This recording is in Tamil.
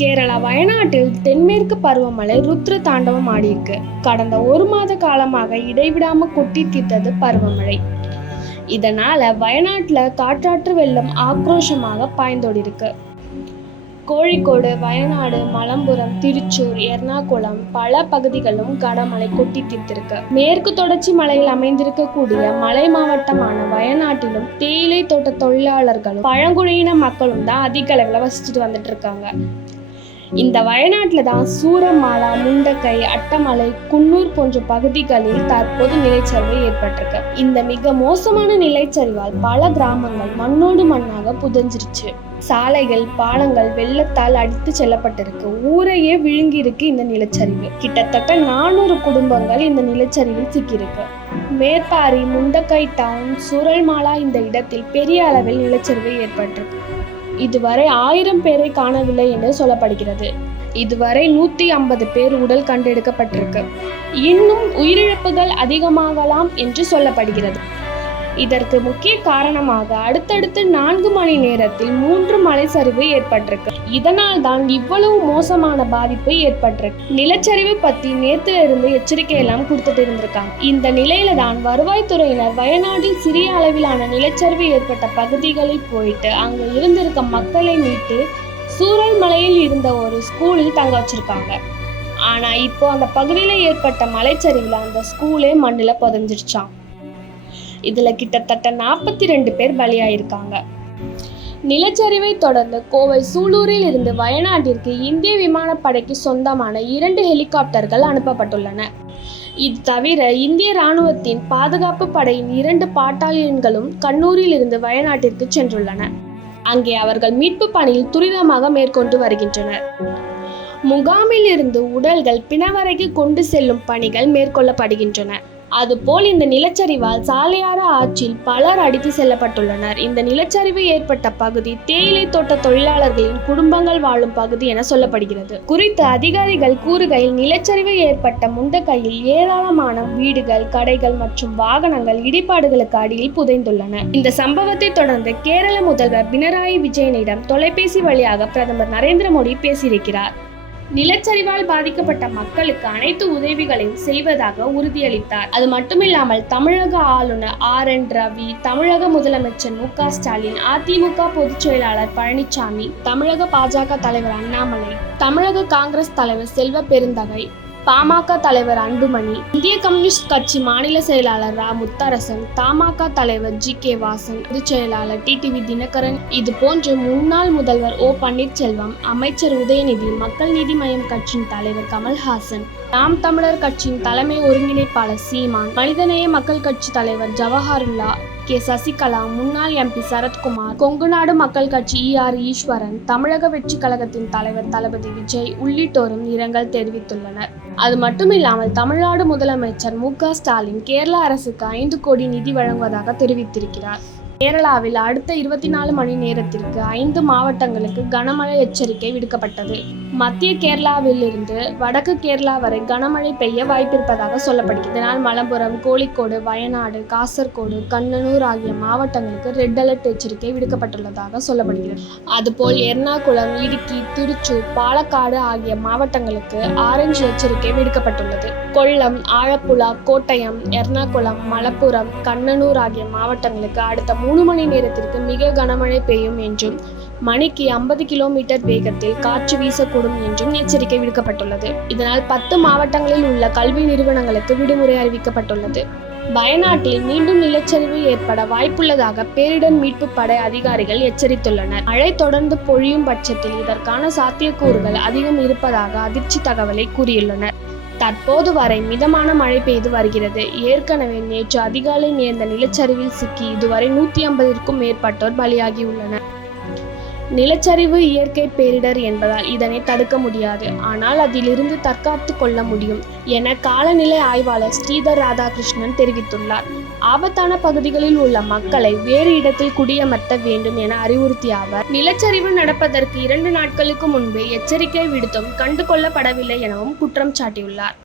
கேரளா வயநாட்டில் தென்மேற்கு பருவமழை ருத்ர தாண்டவம் ஆடியிருக்கு. கடந்த ஒரு மாத காலமாக இடைவிடாம கொட்டி தீர்த்தது பருவமழை. இதனால வயநாட்டுல காற்றாற்று வெள்ளம் ஆக்ரோஷமாக பாய்ந்தோடிருக்கு கோழிக்கோடு வயநாடு மலம்புரம் திருச்சூர் எர்ணாகுளம் பல பகுதிகளும் கனமழை கொட்டி தீர்த்திருக்கு. மேற்கு தொடர்ச்சி மலையில் அமைந்திருக்கக்கூடிய மலை மாவட்டமான வயநாட்டிலும் தேயிலை தோட்ட தொழிலாளர்களும் பழங்குடியின மக்களும் தான் அதிக அளவில் வசிச்சுட்டு வந்துட்டு இருக்காங்க. இந்த வயநாட்டில் தான் சூரமாலா முண்டக்கை அட்டமலை குன்னூர் போன்ற பகுதிகளில் தற்போது நிலச்சரிவு ஏற்பட்டிருக்கு. இந்த மிக மோசமான நிலச்சரிவால் பல கிராமங்கள் மண்ணோடு மண்ணாக புதஞ்சிருச்சு. சாலைகள் பாலங்கள் வெள்ளத்தால் அடித்து செல்லப்பட்டிருக்கு. ஊரையே விழுங்கியிருக்கு இந்த நிலச்சரிவு. கிட்டத்தட்ட நானூறு குடும்பங்கள் இந்த நிலச்சரிவில் சிக்கியிருக்கு. மேற்பாரி முண்டக்கை டவுன் சூரல்மாலா இந்த இடத்தில் பெரிய அளவில் நிலச்சரிவு ஏற்பட்டிருக்கு. இதுவரை ஆயிரம் பேரை காணவில்லை என்று சொல்லப்படுகிறது. இதுவரை நூத்தி ஐம்பது பேர் உடல் கண்டெடுக்கப்பட்டிருக்கு. இன்னும் உயிரிழப்புகள் அதிகமாகலாம் என்று சொல்லப்படுகிறது. இதற்கு முக்கிய காரணமாக அடுத்தடுத்து நான்கு மணி நேரத்தில் மூன்று மலை சரிவு ஏற்பட்டிருக்கு. இதனால் தான் இவ்வளவு மோசமான பாதிப்பு ஏற்பட்டிருக்கு. நிலச்சரிவு பத்தி நேத்துல இருந்து எச்சரிக்கை எல்லாம் கொடுத்துட்டு இருந்திருக்காங்க. இந்த நிலையில தான் வருவாய்த்துறையினர் வயநாட்டில் சிறிய அளவிலான நிலச்சரிவு ஏற்பட்ட பகுதிகளில் போயிட்டு அங்க இருந்திருக்க மக்களை மீட்டு சூரல் மலையில் இருந்த ஒரு ஸ்கூலில் தங்க வச்சிருக்காங்க. ஆனா இப்போ அந்த பகுதியில ஏற்பட்ட மலைச்சரிவுல அந்த ஸ்கூலே மண்ணுல புதஞ்சிருச்சான் இதில் கிட்டத்தட்ட நாற்பத்தி ரெண்டு பேர் பலியாயிருக்காங்க. நிலச்சரிவை தொடர்ந்து கோவை சூலூரில் இருந்து வயநாட்டிற்கு இந்திய விமானப்படைக்கு சொந்தமான இரண்டு ஹெலிகாப்டர்கள் அனுப்பப்பட்டுள்ளன. இது தவிர இந்திய ராணுவத்தின் பாதுகாப்பு படையின் இரண்டு பாட்டாளியன்களும் கண்ணூரில் இருந்து வயநாட்டிற்கு சென்றுள்ளன. அங்கே அவர்கள் மீட்பு பணியில் துரிதமாக மேற்கொண்டு வருகின்றனர். முகாமில் இருந்து உடல்கள் பிணவரைக்கு கொண்டு செல்லும் பணிகள் மேற்கொள்ளப்படுகின்றன. அதுபோல் இந்த நிலச்சரிவால் சாலையார ஆற்றில் பலர் அடித்து செல்லப்பட்டுள்ளனர். இந்த நிலச்சரிவு ஏற்பட்ட பகுதி தேயிலை தோட்ட தொழிலாளர்களின் குடும்பங்கள் வாழும் பகுதி என சொல்லப்படுகிறது. குறித்து அதிகாரிகள் கூறுகையில் நிலச்சரிவு ஏற்பட்ட முந்தக்கையில் ஏராளமான வீடுகள் கடைகள் மற்றும் வாகனங்கள் இடிபாடுகளுக்கு அடியில் புதைந்துள்ளன. இந்த சம்பவத்தை தொடர்ந்து கேரள முதல்வர் பினராயி விஜயனிடம் தொலைபேசி வழியாக பிரதமர் நரேந்திர மோடி பேசியிருக்கிறார். நிலச்சரிவால் பாதிக்கப்பட்ட மக்களுக்கு அனைத்து உதவிகளையும் செய்வதாக உறுதியளித்தார். அது மட்டுமில்லாமல் தமிழக ஆளுநர் ஆர். என். ரவி தமிழக முதலமைச்சர் மு. க. ஸ்டாலின் அதிமுக பொதுச் செயலாளர் பழனிசாமி தமிழக பாஜக தலைவர் அண்ணாமலை தமிழக காங்கிரஸ் தலைவர் செல்வ பெருந்தகை பாமக தலைவர் அன்புமணி இந்திய கம்யூனிஸ்ட் கட்சி மாநில செயலாளர் ரா. முத்தரசன் தமாக தலைவர் ஜி. கே. வாசன் பொதுச் செயலாளர் டிடிவி தினகரன் இது போன்ற முன்னாள் முதல்வர் ஓ. பன்னீர்செல்வம் அமைச்சர் உதயநிதி மக்கள் நீதி மய்யம் கட்சியின் தலைவர் கமல்ஹாசன் நாம் தமிழர் கட்சியின் தலைமை ஒருங்கிணைப்பாளர் சீமான் மனிதநேய மக்கள் கட்சி தலைவர் ஜவஹருல்லா கே சசிகலா முன்னாள் எம்பி சரத்குமார் கொங்குநாடு மக்கள் கட்சி இ. ஆர். ஈஸ்வரன் தமிழக வெற்றி கழகத்தின் தலைவர் தளபதி விஜய் உள்ளிட்டோரும் இரங்கல் தெரிவித்துள்ளனர். அது மட்டுமில்லாமல் தமிழ்நாடு முதலமைச்சர் மு. க. ஸ்டாலின் கேரள அரசுக்கு ஐந்து கோடி நிதி வழங்குவதாக தெரிவித்திருக்கிறார். கேரளாவில் அடுத்த இருபத்தி நாலு மணி நேரத்திற்கு ஐந்து மாவட்டங்களுக்கு கனமழை எச்சரிக்கை விடுக்கப்பட்டது. மத்திய கேரளாவிலிருந்து வடக்கு கேரளா வரை கனமழை பெய்ய வாய்ப்பிருப்பதாக சொல்லப்படுகிறது. இதனால் மலப்புரம் கோழிக்கோடு வயநாடு காசர்கோடு கண்ணனூர் ஆகிய மாவட்டங்களுக்கு ரெட் அலர்ட் எச்சரிக்கை விடுக்கப்பட்டுள்ளதாக சொல்லப்படுகிறது. அதுபோல் எர்ணாகுளம் இடுக்கி திருச்சூர் பாலக்காடு ஆகிய மாவட்டங்களுக்கு ஆரஞ்சு எச்சரிக்கை விடுக்கப்பட்டுள்ளது. கொல்லம் ஆழப்புழா கோட்டயம் எர்ணாகுளம் மலப்புரம் கண்ணனூர் ஆகிய மாவட்டங்களுக்கு அடுத்த மூணு மணி நேரத்திற்கு மிக கனமழை பெய்யும் என்றும் மணிக்கு ஐம்பது கிலோமீட்டர் வேகத்தில் காற்று வீசக்கூடும் என்றும் எச்சரிக்கை விடுக்கப்பட்டுள்ளது. இதனால் பத்து மாவட்டங்களில் உள்ள கல்வி நிறுவனங்களுக்கு விடுமுறை அறிவிக்கப்பட்டுள்ளது. வயநாட்டில் மீண்டும் நிலச்சரிவு ஏற்பட வாய்ப்புள்ளதாக பேரிடர் மீட்பு படை அதிகாரிகள் எச்சரித்துள்ளனர். மழை தொடர்ந்து பொழியும் பட்சத்தில் இதற்கான சாத்தியக்கூறுகள் அதிகம் இருப்பதாக அதிர்ச்சி தகவலை கூறியுள்ளனர். தற்போது வரை மிதமான மழை பெய்து வருகிறது. ஏற்கனவே நேற்று அதிகாலை நேர்ந்த நிலச்சரிவில் சிக்கி இதுவரை நூற்றி ஐம்பதிற்கும் மேற்பட்டோர் பலியாகியுள்ளனர். நிலச்சரிவு இயற்கை பேரிடர் என்பதால் இதனை தடுக்க முடியாது. ஆனால் அதிலிருந்து தற்காத்து கொள்ள முடியும் என காலநிலை ஆய்வாளர் ஸ்ரீதர் ராதாகிருஷ்ணன் தெரிவித்துள்ளார். ஆபத்தான பகுதிகளில் உள்ள மக்களை வேறு இடத்தில் குடியமர்த்த வேண்டும் என அறிவுறுத்திய அவர் நிலச்சரிவு நடப்பதற்கு இரண்டு நாட்களுக்கு முன்பே எச்சரிக்கை விடுத்தும் கண்டுகொள்ளப்படவில்லை எனவும் குற்றம் சாட்டியுள்ளார்.